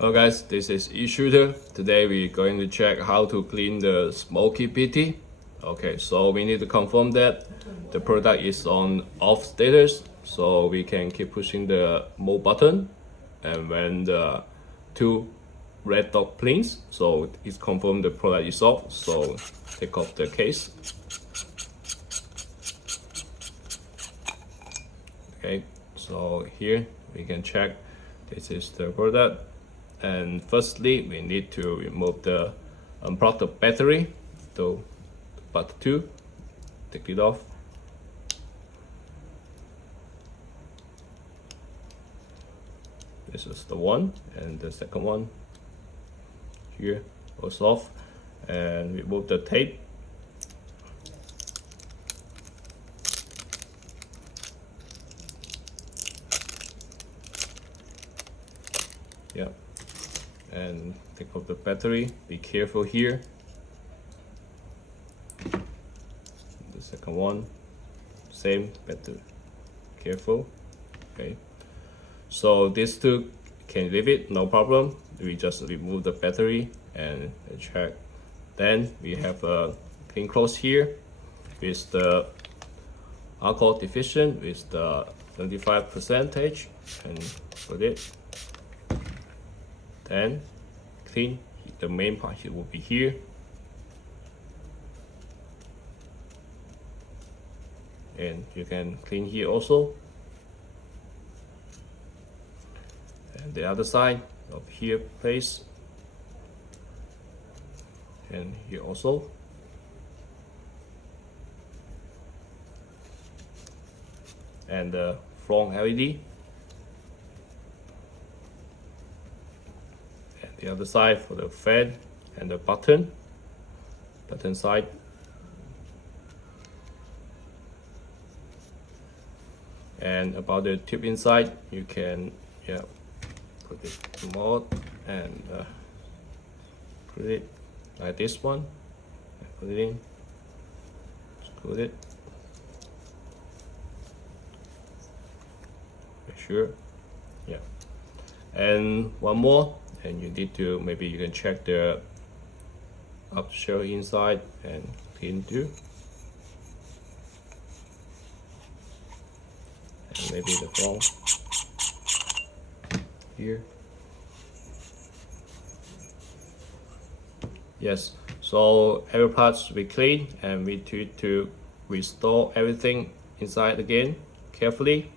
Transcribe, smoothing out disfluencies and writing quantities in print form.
Hello guys, this is eShooter. Today we're going to check how to clean the Smoky PT. Okay, so we need to confirm that the product is on off status, so we can keep pushing the mode button, and when the two red dot blinks, so it's confirmed the product is off. So take off the case. Okay, so here we can check this is the product. And firstly, we need to remove the unplug the battery. So part 2, take it off. This is the one, and the second one here goes off. And remove the tape. Yeah. And take off the battery. Be careful here. The second one, same battery. Careful. Okay. So these two can leave it, no problem. We just remove the battery and check. Then we have a clean close here with the alcohol deficient with the 25% and put it. Then clean the main part here will be here, and you can clean here also, and the other side of here place, and here also. And the front LED. The other side for the fan and the button side. And about the tube inside, you can put it more and put it like this one, put it in, screw it, make sure, and one more. And you need to, maybe you can check the up shell inside and clean too. And maybe the front here. Yes, so every parts we clean, and we need to restore everything inside again carefully.